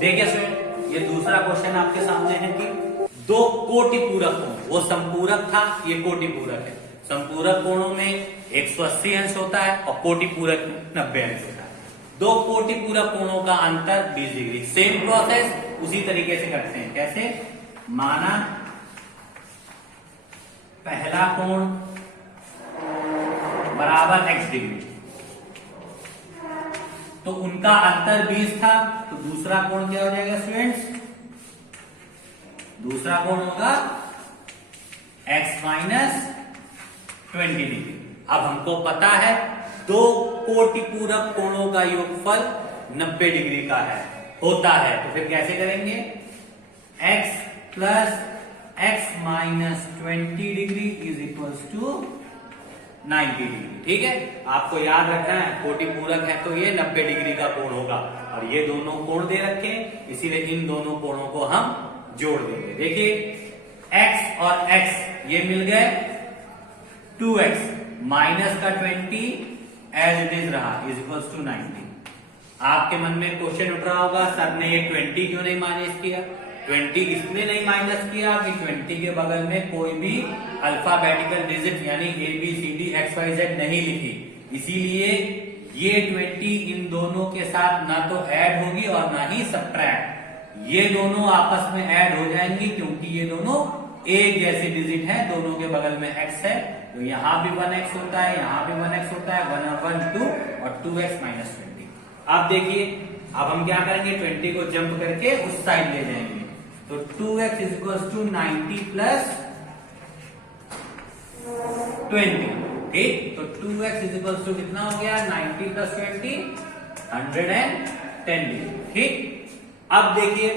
देखिए स्टूडेंट, ये दूसरा क्वेश्चन आपके सामने है कि दो कोटि पूरक कोण, वो संपूरक था, ये कोटि पूरक है। संपूरक कोणों में 180 अंश होता है और कोटि पूरक में 90 अंश होता है। दो कोटि पूरक कोणों का अंतर 20 डिग्री। सेम प्रोसेस उसी तरीके से करते हैं। कैसे? माना पहला कोण बराबर x डिग्री, तो उनका अंतर 20 था, तो दूसरा कोण क्या हो जाएगा स्टूडेंट्स? दूसरा कोण होगा x माइनस 20 डिग्री। अब हमको पता है दो कोटि पूरक कोणों का योगफल 90 डिग्री का है, होता है। तो फिर कैसे करेंगे? x plus x minus 20 degree is equals to 90 degree. ठीक है, आपको याद रखना है कोटि पूरक है तो ये 90 डिग्री का कोण होगा, और ये दोनों कोण दे रखे हैं, इसीलिए इन दोनों कोणों को हम जोड़ देंगे। देखिए x और x ये मिल गए 2x माइनस का 20 एज इट इज रहा इज इक्वल्स टू 90। आपके मन में क्वेश्चन उठ रहा होगा, सर ने ये 20 क्यों नहीं माइनस किया? 20 इसलिए नहीं माइनस किया कि 20 के बगल में कोई भी अल्फाबेटिकल डिजिट यानी ABCD XYZ नहीं लिखी, इसीलिए ये 20 इन दोनों के साथ ना तो ऐड होगी और ना ही सब्ट्रैक्ट। ये दोनों आपस में ऐड हो जाएंगी क्योंकि ये दोनों एक जैसे डिजिट है, दोनों के बगल में x है, तो यहां भी 1x होता है, यहां भी 1x होता है, 1 और 1 2 और 2x माइनस 20। अब देखिए, अब हम क्या करेंगे? 20 को जंप करके उस साइड ले जाएंगे, तो 2x is equals to 90 plus 20। ठीक, तो 2x इज इक्वल्स टू कितना हो गया? 90 प्लस 20 110 डिग्री। ठीक, अब देखिए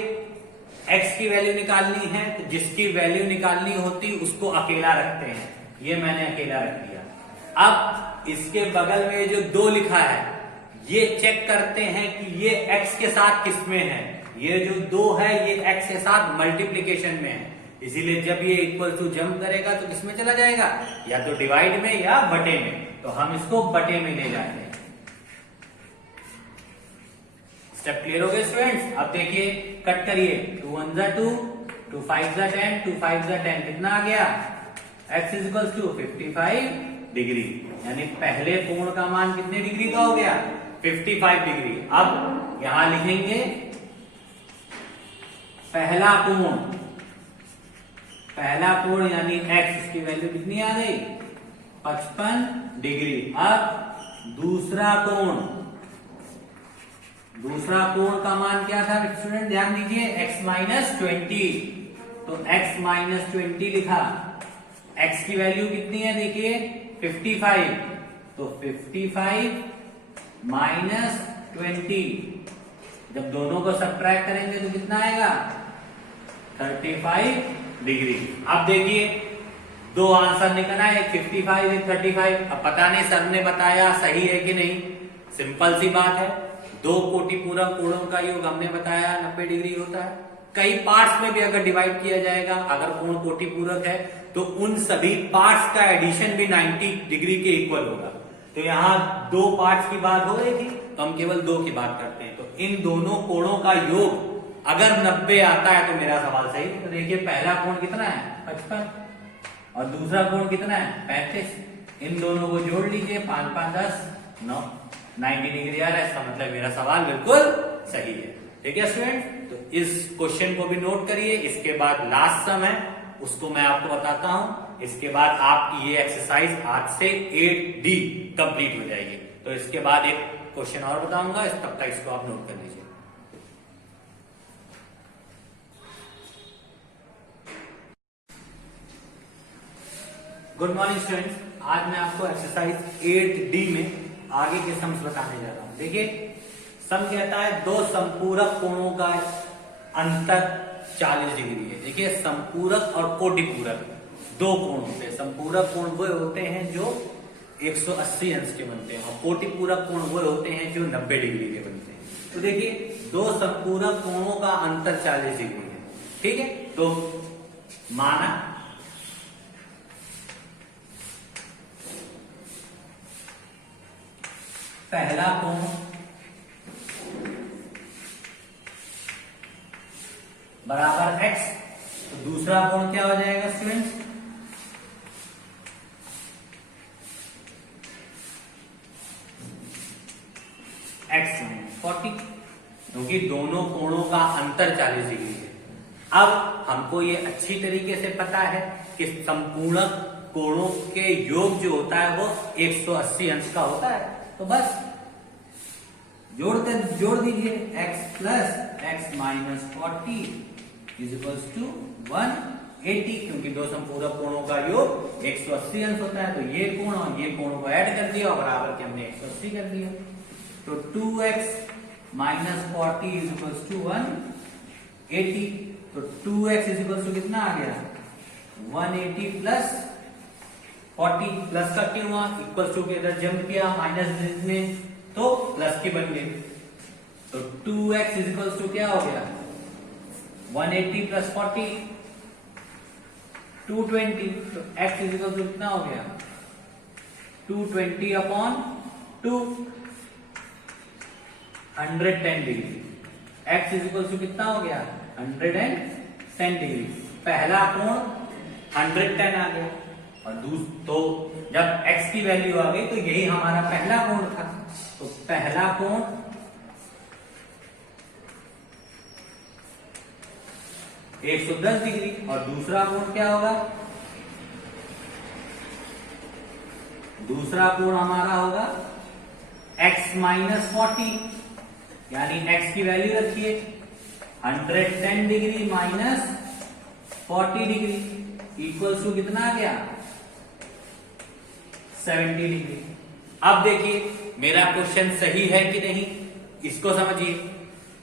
x की वैल्यू निकालनी है, तो जिसकी वैल्यू निकालनी होती उसको अकेला रखते हैं, ये मैंने अकेला रख दिया। अब इसके बगल में जो 2 लिखा है, ये चेक करते हैं कि ये x के साथ किसमें है। ये जो 2 है ये x के साथ मल्टीप्लीकेशन में है, इसीलिए जब ये इक्वल टू जंप करेगा तो किसमें चला जाएगा? या तो डिवाइड में या बटे में, तो हम इसको बटे में ले जाएंगे। स्टेप क्लियर हो गए स्टूडेंट्स? अब देखिए, कट करिए, 2 1 जा 2, 2 5 जा 10, 2 5 जा 10, कितना आ गया? x is equal to 55 degree, यानी पहले कोण का मान कितने डिग्री का हो गया? 55 डिग्री। अब यहां लिखेंगे पहला कोण यानी x, इसकी वैल्यू कितनी आ गई? 55 डिग्री। अब दूसरा कोण का मान क्या था स्टूडेंट? ध्यान दीजिए, x माइनस 20, तो x माइनस 20 लिखा। x की वैल्यू कितनी है? देखिए 55, तो 55 माइनस 20, जब दोनों को सब्ट्रैक्ट करेंगे तो कितना आएगा? 35 डिग्री। अब देखिए, 2 आंसर निकला है, 55 एक 35। अब पता नहीं सर ने बताया सही है कि नहीं, सिंपल सी बात है, दो कोटि पूरक कोणों का योग हमने बताया 90 डिग्री होता है। कई पार्ट्स में भी अगर डिवाइड किया जाएगा, अगर कोण कोटि पूरक है तो उन सभी पार्ट्स का एडिशन भी 90 डिग्री के इक्वल होगा। तो यहाँ 2 पार्ट्स की बात हो रही थी, तो हम केवल 2 की बात करते हैं। तो इन दोनों कोणों का योग अगर 90 आता है तो मेरा सवाल सही। तो देखिए, पहला कोण कितना है? 55, और दूसरा कोण कितना है? 35। इन दोनों को जोड़ लीजिए, 5 5 10 9, 90 डिग्री आ रहा है, इसका मतलब मेरा सवाल बिल्कुल सही है। ठीक है स्टूडेंट, तो इस क्वेश्चन को भी नोट करिए। इसके बाद लास्ट सम है, उसको मैं आपको बताता हूं। इसके बाद आपकी ये एक्सरसाइज आज से 8D कंप्लीट हो जाएगी। तो इसके बाद एक क्वेश्चन और बताऊंगा, तब तक इसको आप नोट कर लीजिए। गुड मॉर्निंग स्टूडेंट्स, आज मैं आपको एक्सरसाइज 8D में आगे के सम्स बताने जा रहा हूं। देखिए, सम कहता है दो संपूरक कोणों का अंतर 40 डिग्री है। देखिए, संपूरक और कोटि पूरक दो कोण होते हैं। संपूरक कोण वो होते हैं जो 180 अंश के बनते हैं, और कोटि पूरक कोण वो होते हैं जो 90 डिग्री के बनते हैं। तो देखिए, दो संपूरक कोणों का अंतर 40 डिग्री है। ठीक है, तो माना पहला कोण बराबर x, तो दूसरा कोण क्या हो जाएगा स्टूडेंट्स? x माइनस 40, क्योंकि दोनों कोणों का अंतर 40 डिग्री है। अब हमको ये अच्छी तरीके से पता है कि संपूर्ण कोणों के योग जो होता है वो 180 अंश का होता है, तो बस जोड़ दीजिए x plus x minus 40 is equals to 180, क्योंकि दो संपूरक कोणों का योग 180 अंश होता है, तो ये कोण और ये कोणों को ऐड कर दिया और बराबर के हमने 180 कर दिया, तो 2x minus 40 is equals to 180, तो 2x इज इक्वल्स टू कितना आ गया? 180 प्लस 40, प्लस का क्यों हुआ? इक्वल्स टू के इधर जंप किया माइनस में, तो प्लस की बन गई, तो 2x इज इक्वल्स टू क्या हो गया? 180 प्लस 40 220, तो x इज इक्वल्स टू कितना हो गया? 220 upon 2, 110 degree. x is equals to कितना हो गया? 110 डिग्री। पहला कोण 110 आ गया, और तो जब x की वैल्यू आ गई तो यही हमारा पहला कोण था, तो पहला कोण 110 डिग्री, और दूसरा कोण क्या होगा? दूसरा कोण हमारा होगा x माइनस 40, यानी x की वैल्यू रखिए 110 degree minus 40 degree equals to कितना आ गया? 70 डिग्री। अब देखिए मेरा क्वेश्चन सही है कि नहीं, इसको समझिए।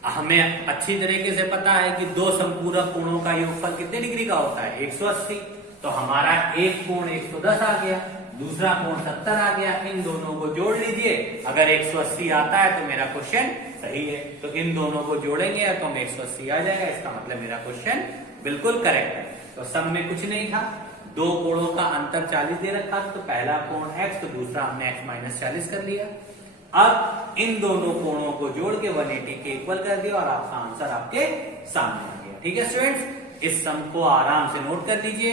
हमें अच्छी तरीके से पता है कि दो संपूरक कोणों का योगफल कितने डिग्री का होता है? 180, तो हमारा एक कोण 110 आ गया, दूसरा कोण 70 आ गया, इन दोनों को जोड़ लीजिए, अगर 180 आता है तो मेरा क्वेश्चन सही है, तो इन दोनों को जोड़ेंगे तो हमें 180 आ जाएगा, इसका मतलब मेरा क्वेश्चन बिल्कुल करेक्ट है। तो सब में कुछ नहीं था, दो कोणों का अंतर 40 दे रखा, तो पहला कोण x, तो दूसरा हमने x माइनस 40 कर लिया। अब इन दोनों कोणों को जोड़ के 180 के इक्वल कर दिया और आपका आंसर आपके सामने आ गया। ठीक है स्टूडेंट्स, इस सम को आराम से नोट कर लीजिए,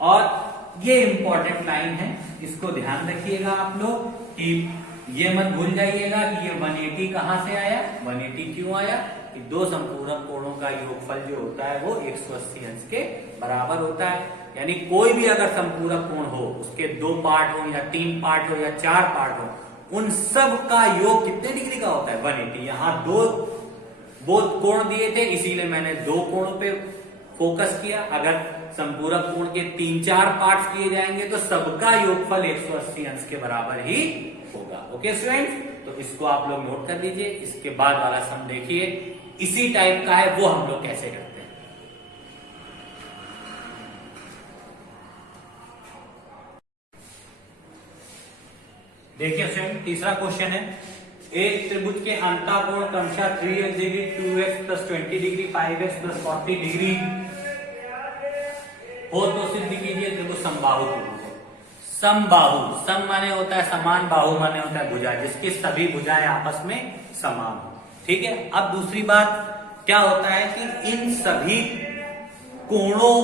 और ये इंपॉर्टेंट लाइन है, इसको ध्यान रखिएगा आप लोग कि ये मत भूल जाइएगा कि ये 180 कहां से आया, 180 क्यों आया, कि दो संपूरक कोणों का योगफल जो होता है वो 180 अंश के बराबर होता है। यानी कोई भी अगर संपूरक कोण हो, उसके 2 पार्ट हो या 3 पार्ट हो या 4 पार्ट हो, उन सब का योग कितने डिग्री का होता है? 180। यहां दो कोण दिए थे, इसीलिए मैंने 2 कोणों पे फोकस किया। अगर संपूरक कोण के 3-4 पार्ट्स किए जाएंगे तो सबका योगफल 180 अंश के बराबर ही होगा। ओके स्टूडेंट्स, तो इसको आप लोग नोट कर लीजिए। इसके बाद वाला सम देखिए, इसी टाइप का है, वो हम लोग कैसे करते हैं। देखिए स्टूडेंट, तीसरा क्वेश्चन है, एक त्रिभुज के अंतःकोण क्रमशः 3x degree, 2x plus 20 degree, 5x plus 40 degree हो तो सिद्ध कीजिए त्रिभुज समबाहु त्रिभुज है। समबाहु, सम माने होता है समान, बाहु माने होता है भुजा, जिसकी सभी भुजाएं आपस में समान हो। ठीक है, अब दूसरी बात क्या होता है कि इन सभी कोणों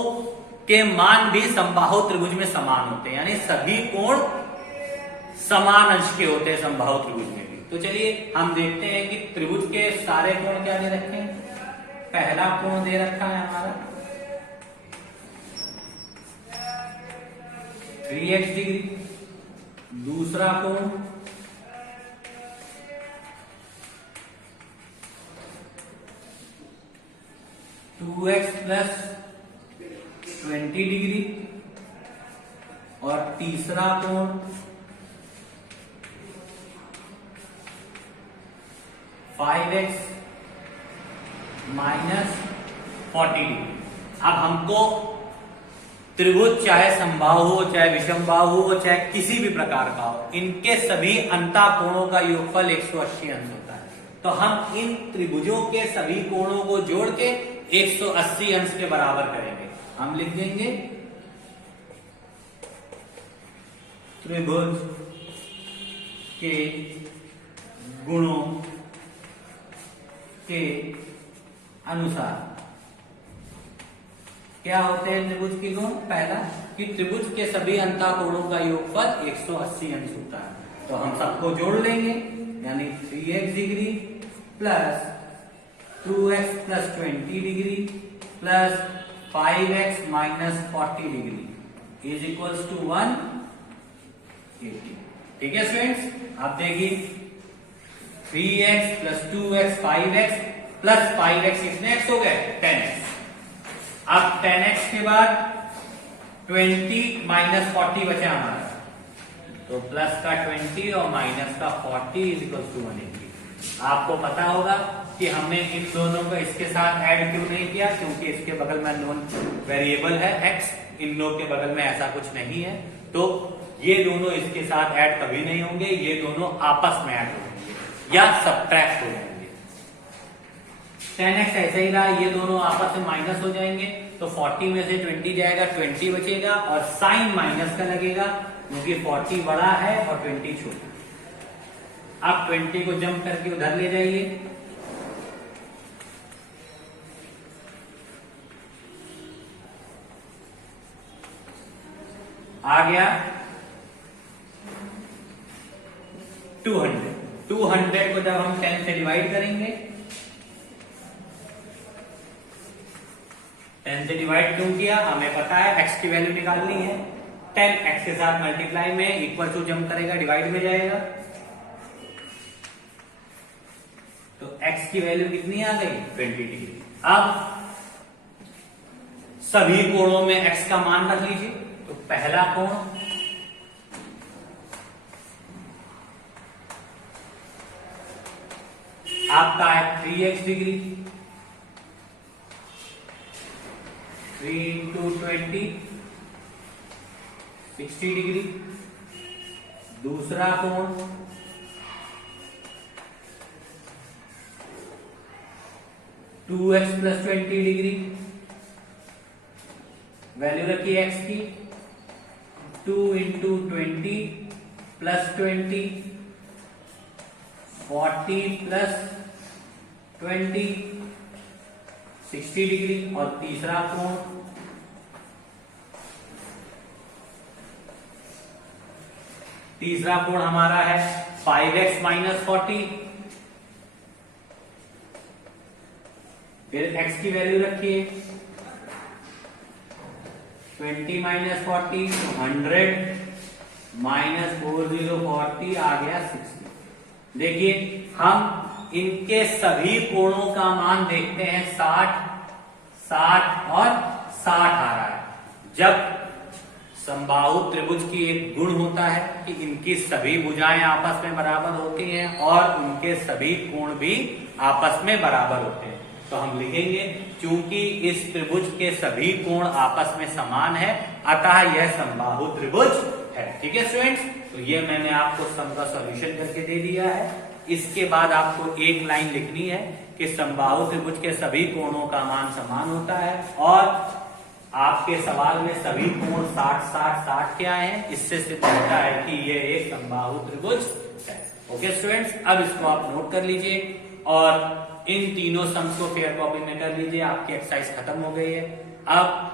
के मान भी समबाहु त्रिभुज में समान होते हैं, यानी सभी कोण समान अंश के होते हैं समबाहु त्रिभुज में भी। तो चलिए हम देखते हैं कि त्रिभुज के सारे कोण क्या दे रखे हैं। पहला कोण दे रखा है हमारा 3x डिग्री, दूसरा कोण 2x प्लस 20 डिग्री, और तीसरा कोण 5x माइनस 40 डिग्री। अब हमको त्रिभुज चाहे समबाहु हो, चाहे विषमबाहु हो, चाहे किसी भी प्रकार का हो, इनके सभी अंतःकोणों का योगफल 180 अंश होता है। तो हम इन त्रिभुजों के सभी कोणों को जोड़ के 180 अंश के बराबर करेंगे। हम लिख देंगे त्रिभुज के गुणों के अनुसार क्या होते हैं त्रिभुज के गुण? पहला कि त्रिभुज के सभी अंतःकोणों का योगफल 180 अंश होता है। तो हम सबको जोड़ लेंगे, यानी 3x degree plus 2x plus 20 degree plus 5x minus 40 degree is equals to 180। ठीक है स्टूडेंट्स, आप देखिए 3x plus 2x 5x plus 5x कितने x हो गए? 10x। अब 10x के बाद 20 माइनस 40 बचा हमारा, तो प्लस का 20 और माइनस का 40 इज इक्वल टू 180। आपको पता होगा कि हमने इन दोनों को इसके साथ ऐड क्यों नहीं किया, क्योंकि इसके बगल में नॉन वेरिएबल है x, इन लोग के बगल में ऐसा कुछ नहीं है, तो ये दोनों इसके साथ ऐड कभी नहीं होंगे, ये दोनों आपस में ऐड होंगे या सब्ट्रैक्ट हो जाएंगे। 10x ऐसे ही रहा, ये दोनों आपस में माइनस हो जाएंगे, तो 40 में से 20 जाएगा, 20 बचेगा और साइन माइनस का लगेगा क्योंकि 40 बड़ा है और 20 छोटा। अब 20 को जंप करके उधर ले जाइए, आ गया 200। 200 को जब हम 10 से डिवाइड करेंगे, 10 से डिवाइड क्यों किया? हमें पता है x की वैल्यू निकालनी है, 10 x के साथ मल्टीप्लाई में इक्वल टू जंप करेगा, डिवाइड में जाएगा, तो x की वैल्यू कितनी आ गई? 20 डिग्री। अब सभी कोणों में x का मान रख लीजिए, तो पहला कोण आपका है 3x डिग्री, 3 इंटू 20 60 डिग्री। दूसरा कोण two x plus 20 degree, value रखी x की, 2 इंटू 20 प्लस 20 40 प्लस 20 60 डिग्री। और तीसरा कोण हमारा है 5x माइनस 40, फिर x की वैल्यू रखिए 20 माइनस 40 तो 100 माइनस 40 आ गया 60। देखिए हम इनके सभी कोणों का मान देखते हैं, 60 60 और 60 आ रहा है। जब समबाहु त्रिभुज की एक गुण होता है कि इनकी सभी भुजाएं आपस में बराबर होती हैं और उनके सभी कोण भी आपस में बराबर होते हैं, तो हम लिखेंगे चूंकि इस त्रिभुज के सभी कोण आपस में समान है, अतः यह समबाहु त्रिभुज है। ठीक है स्टूडेंट्स, तो ये मैंने आपको सम का सॉल्यूशन करके दे दिया है। इसके बाद आपको एक लाइन लिखनी है कि समबाहु त्रिभुज के सभी कोणों का मान समान होता है और आपके सवाल में सभी कोण 60 60 60 के आए हैं, इससे सिद्ध होता है कि ये एक समबाहु त्रिभुज है। ओके स्टूडेंट्स, अब इसको आप नोट कर लीजिए और इन तीनों सम्स को फेयर कॉपी में कर लीजिए। आपकी एक्सरसाइज खत्म हो गई है। अब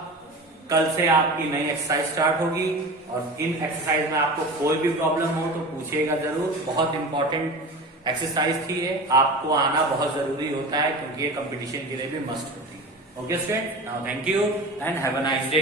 कल से आपकी नई एक्सरसाइज स्टार्ट होगी और इन एक्सरसाइज में आपको कोई भी प्रॉब्लम हो तो पूछिएगा जरूर। बहुत इंपॉर्टेंट एक्सरसाइज थी है, आपको आना बहुत जरूरी होता है क्योंकि ये कंपटीशन के लिए भी मस्ट होती है। Okay student, now thank you and have a nice day.